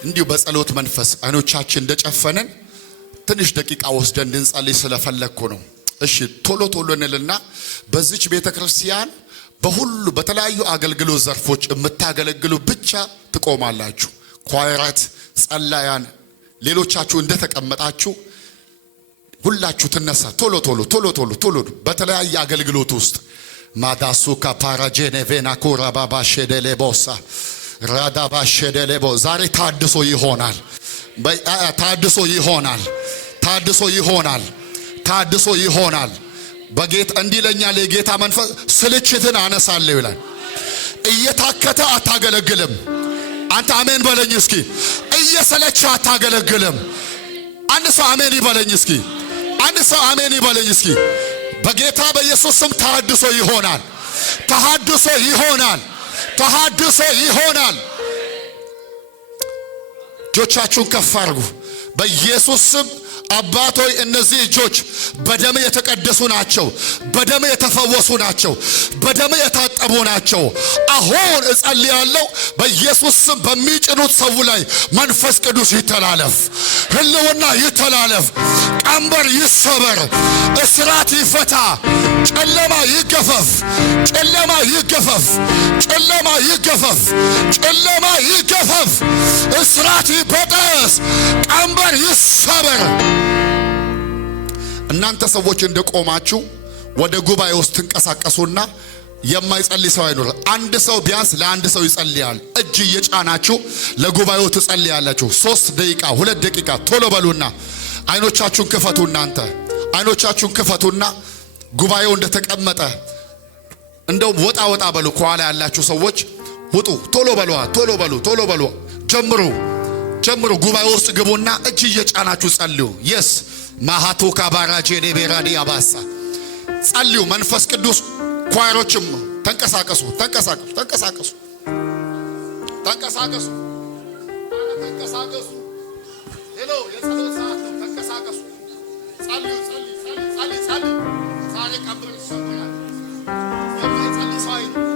እንዲሁ በጸሎት መንፈስ አይኖቻችን እንደጨፈነን ትንሽ ደቂቃ ወስደን እንድንጸልይ ስለፈለኩ ነው። እሺ ቶሎ ቶሎ እንልና በዚች ቤተክርስቲያን በሁሉ በተለያዩ አገልግሎት ዘርፎች የምታገለግሉ ብቻ ትቆማላችሁ። ኳይራት፣ ጸላያን፣ ሌሎቻችሁ እንደተቀመጣችሁ ሁላችሁ ትነሳ። ቶሎ ቶሎ ቶሎ ቶሎ ቶሎ በተለያየ አገልግሎት ውስጥ ማዳሱካ ፓራጄኔ ቬናኮራ ባባሼደሌቦሳ ራዳባሼደሌቦ ዛሬ ታድሶ ይሆናል። ታድሶ ይሆናል። ታድሶ ይሆናል። ታድሶ ይሆናል። በጌታ እንዲለኛል የጌታ መንፈስ ስልችትን አነሳለሁ ይላል። እየታከተ አታገለግልም። አንተ አሜን በለኝ እስኪ። እየሰለቸ አታገለግልም። አንድ ሰው አሜን ይበለኝ እስኪ። አንድ ሰው አሜን ይበለኝ እስኪ። በጌታ በኢየሱስ ስም ተሐድሶ ይሆናል። ተሐድሶ ይሆናል። ተሐድሶ ይሆናል። እጆቻችሁን ከፍ አድርጉ። በኢየሱስ ስም አባቶይ እነዚህ እጆች በደም የተቀደሱ ናቸው። በደም የተፈወሱ ናቸው። በደም የታጠቡ ናቸው። አሁን እጸልያለሁ በኢየሱስ ስም በሚጭኑት ሰው ላይ መንፈስ ቅዱስ ይተላለፍ፣ ህልውና ይተላለፍ፣ ቀንበር ይሰበር፣ እስራት ይፈታ፣ ጨለማ ይገፈፍ፣ ጨለማ ይገፈፍ፣ ጨለማ ይገፈፍ፣ ጨለማ ይገፈፍ፣ እስራት ይበጠስ፣ ቀንበር ይሰበር። እናንተ ሰዎች እንደቆማችሁ ወደ ጉባኤ ውስጥ ተንቀሳቀሱና የማይጸልይ ሰው አይኖር። አንድ ሰው ቢያንስ ለአንድ ሰው ይጸልያል። እጅ እየጫናችሁ ለጉባኤው ትጸልያላችሁ። 3 ደቂቃ 2 ደቂቃ ቶሎ በሉና አይኖቻችሁን ክፈቱ። እናንተ አይኖቻችሁን ክፈቱና ጉባኤው እንደተቀመጠ እንደው ወጣ ወጣ በሉ። ከኋላ ያላችሁ ሰዎች ውጡ። ቶሎ በሉ፣ ቶሎ በሉ፣ ቶሎ በሉ። ጀምሩ ጀምሩ። ጉባኤ ውስጥ ግቡና እጅ እየጫናችሁ ጸልዩ። የስ ማሃቱ ካባራጄ ዴቤራዲ አባሳ ጸልዩ። መንፈስ ቅዱስ ኳይሮችም ተንቀሳቀሱ፣ ተንቀሳቀሱ፣ ተንቀሳቀሱ፣ ተንቀሳቀሱ፣ ተንቀሳቀሱ። ሄሎ የጸሎት ሰዓት ነው። ተንቀሳቀሱ። ጸልዩ፣ ጸልዩ፣ ጸልዩ፣ ጸልዩ። ዛሬ ቀብር ይሰበራል። የማይጸልይ ሰው አይኖር።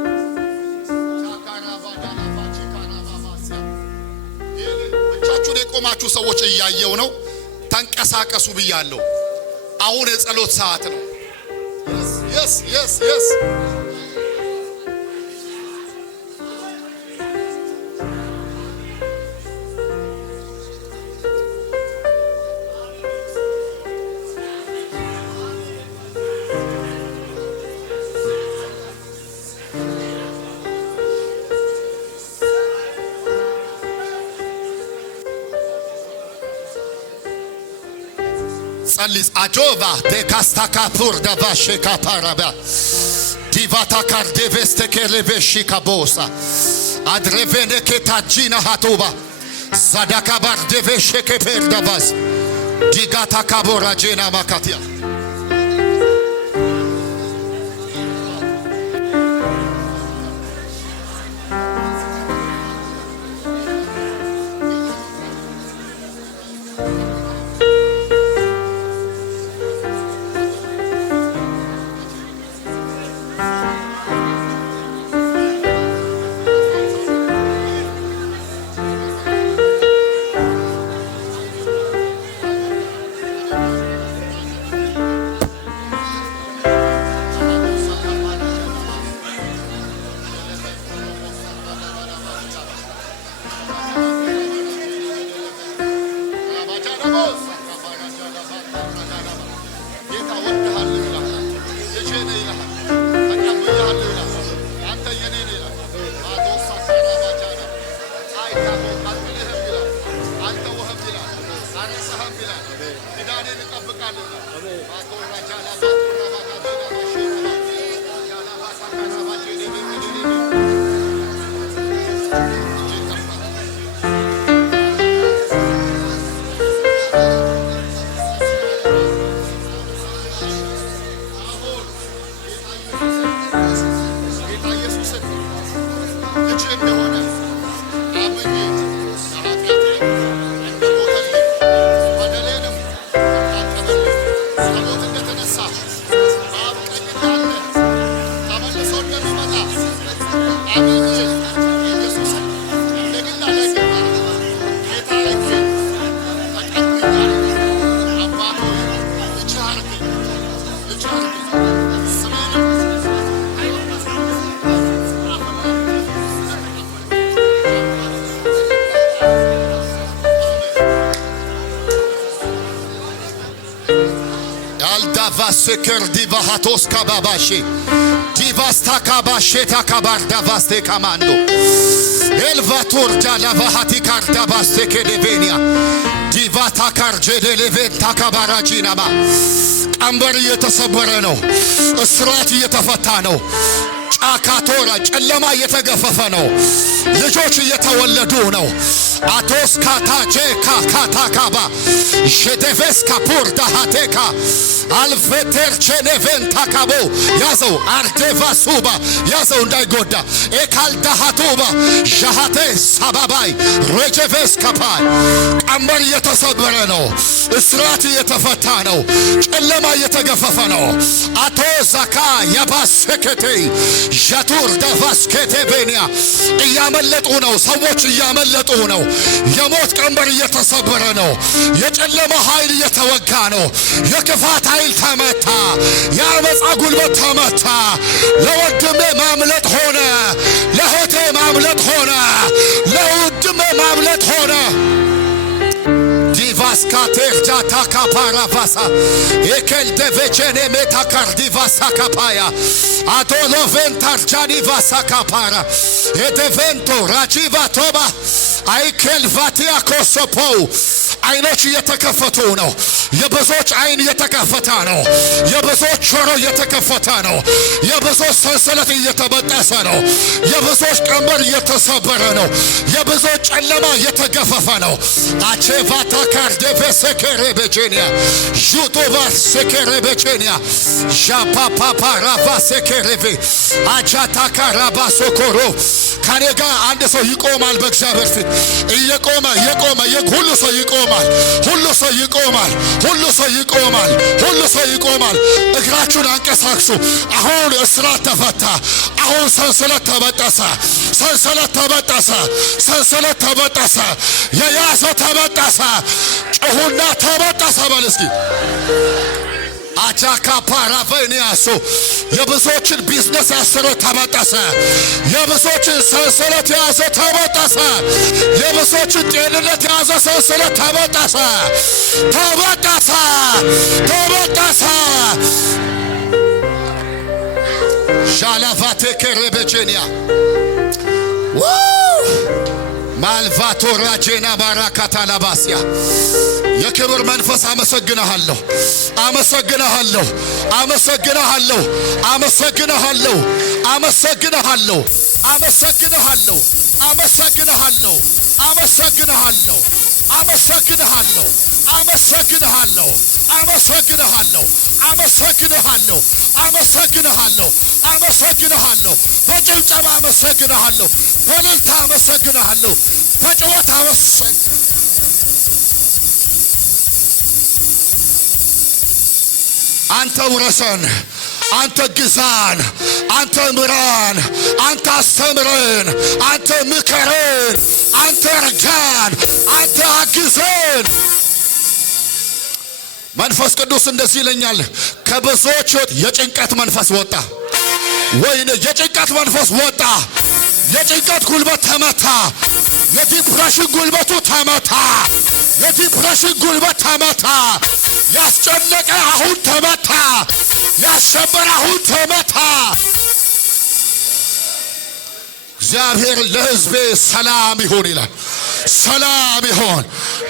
ብቻችሁን የቆማችሁ ሰዎች እያየው ነው። ተንቀሳቀሱ ብያለሁ። አሁን የጸሎት ሰዓት ነው። yes yes yes ጸልይ አጆቫ ደካስታካፑር ዳባሼ ካፓራባ ዲቫታ ካርዴቬስቴ ከሌቬሺ ካቦሳ አድሬቬኔ ከታጂና ሃቶባ ዛዳካባር ዴቬሼ ከፔርዳባስ ዲጋታ ካቦራ ጄና ማካቲያ ሴከር ዲቫሃቶስ ካባባሼ ዲቫስታ ካባሼ ታካባር ዳቫስቴ ካማንዶ ኤልቫቶር ጃላቫሃቲ ካርዳባስቴ ከደቬኒያ ዲቫታ ካርጄ ሌቬን ታካባራጂናማ ቀንበር እየተሰበረ ነው። እስራት እየተፈታ ነው። ጫካቶራ ጨለማ እየተገፈፈ ነው። ልጆች እየተወለዱ ነው። አቶስ ካታጄ ካታካባ ሼዴቬስ ካፑር ዳሃቴካ አልፌቴር ቼኔቬን ታካቦ ያዘው አርዴቫ ሱባ ያዘው እንዳይጎዳ ኤካል ዳሃቱባ ሻሃቴ ሳባባይ ሬጀቬስ ካፓይ ቀንበር እየተሰበረ ነው። እስራት እየተፈታ ነው። ጨለማ እየተገፈፈ ነው። አቶ ዛካ ያባስከቴ ጃቱር ዳቫስከቴ ቤኒያ እያመለጡ ነው። ሰዎች እያመለጡ ነው። የሞት ቀንበር እየተሰበረ ነው። የጨለማ ኃይል እየተወጋ ነው። የክፋት ኃይል ተመታ። የአመፃ ጉልበት ተመታ። ለወንድሜ ማምለጥ ሆነ። ለእህቴ ማምለጥ ሆነ። ለወንድሜ ማምለጥ ሆነ። ዲቫስካቴር ጃታካ ፓራቫሳ ኤኬል ደቬቼኔ ሜታካርዲቫሳ ካፓያ አቶሎቬንታር ጃኒቫሳ ካፓራ ኤደቬንቶ ራጂቫ ቶባ አይኬል ቫቲያ ኮሶፖው አይኖች እየተከፈቱ ነው። የብዙዎች አይን እየተከፈተ ነው። የብዙዎች ጆሮ እየተከፈተ ነው። የብዙዎች ሰንሰለት እየተበጠሰ ነው። የብዙዎች ቀንበር እየተሰበረ ነው። የብዙዎች ጨለማ እየተገፈፈ ነው። አቼቫታ ካርዴቬ ሴኬሬ በጄኒያ ጁቶባ ሴኬሬ በጄኒያ ዣፓፓፓ ራቫ ሴኬሬቬ አጃታካ ራባ ሶኮሮ ከኔ ጋር አንድ ሰው ይቆማል። በእግዚአብሔር ፊት እየቆመ ሁሉ ሰው ይቆማል። ሁሉ ሰው ይቆማል። ሁሉ ሰው ይቆማል። ሁሉ ሰው ይቆማል። እግራችሁን አንቀሳቅሱ። አሁን እስራት ተፈታ። አሁን ሰንሰለት ተበጠሰ። ሰንሰለት ተበጠሰ። ሰንሰለት ተበጠሰ። የያዘው ተበጠሰ። ጩኹና ተበጠሰ በል እስኪ። አጃካ ፓራቬኒያሶ የብዙዎችን ቢዝነስ ያሰረ ተበጠሰ። የብዙዎችን ሰንሰለት ያዘ ተበጠሰ። የብዙዎችን ጤንነት ያዘ ሰንሰለት ተበጠሰ። ተበጠሰ። ተበጠሰ። ሻላቫቴ ከረበቼኒያ ማልቫቶራ ጄና ባራካታ ላባሲያ የክብር መንፈስ አመሰግናለሁ። አመሰግናለሁ። አመሰግናለሁ። አመሰግናለሁ። አመሰግናለሁ። አመሰግናለሁ። አመሰግናለሁ። አመሰግናለሁ። አመሰግናለሁ። አመሰግናለሁ። አመሰግናለሁ። አመሰግናለሁ። አመሰግናለሁ። አመሰግናለሁ። በጭብጨባ አመሰግናለሁ። በእልልታ አመሰግናለሁ። በጭወት አንተ ውረሰን፣ አንተ ግዛን፣ አንተ ምራን፣ አንተ አስተምረን፣ አንተ ምከረን፣ አንተ እርዳን፣ አንተ አግዘን። መንፈስ ቅዱስ እንደዚህ ይለኛል፣ ከብዙዎች የጭንቀት መንፈስ ወጣ። ወይኔ የጭንቀት መንፈስ ወጣ። የጭንቀት ጉልበት ተመታ። የዲፕሬሽን ጉልበቱ ተመታ። የዲፕሬሽን ጉልበት ተመታ። ያስጨነቀ አሁን ተመታ። ያሸበረ አሁን ተመታ። እግዚአብሔር ለሕዝቤ ሰላም ይሁን ይላል። ሰላም ይሁን።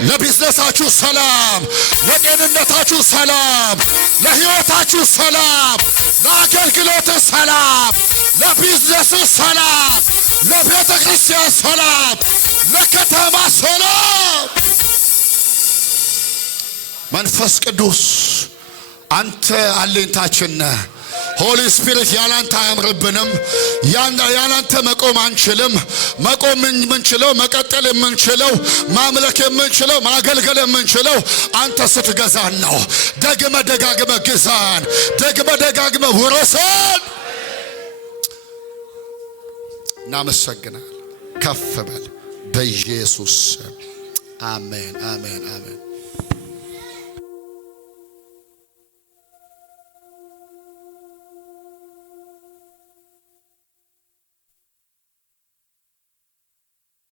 ለቢዝነሳችሁ ሰላም፣ ለጤንነታችሁ ሰላም፣ ለሕይወታችሁ ሰላም፣ ለአገልግሎት ሰላም፣ ለቢዝነስ ሰላም፣ ለቤተ ክርስቲያን ሰላም፣ ለከተማ ሰላም። መንፈስ ቅዱስ አንተ አለኝታችን ነህ። ሆሊ ስፒሪት ያላንተ አያምርብንም። ያላንተ መቆም አንችልም። መቆም የምንችለው መቀጠል የምንችለው ማምለክ የምንችለው ማገልገል የምንችለው አንተ ስትገዛን ነው። ደግመ ደጋግመ ግዛን፣ ደግመ ደጋግመ ውረሰን። እናመሰግናለን። ከፍ በል በኢየሱስ አሜን፣ አሜን፣ አሜን።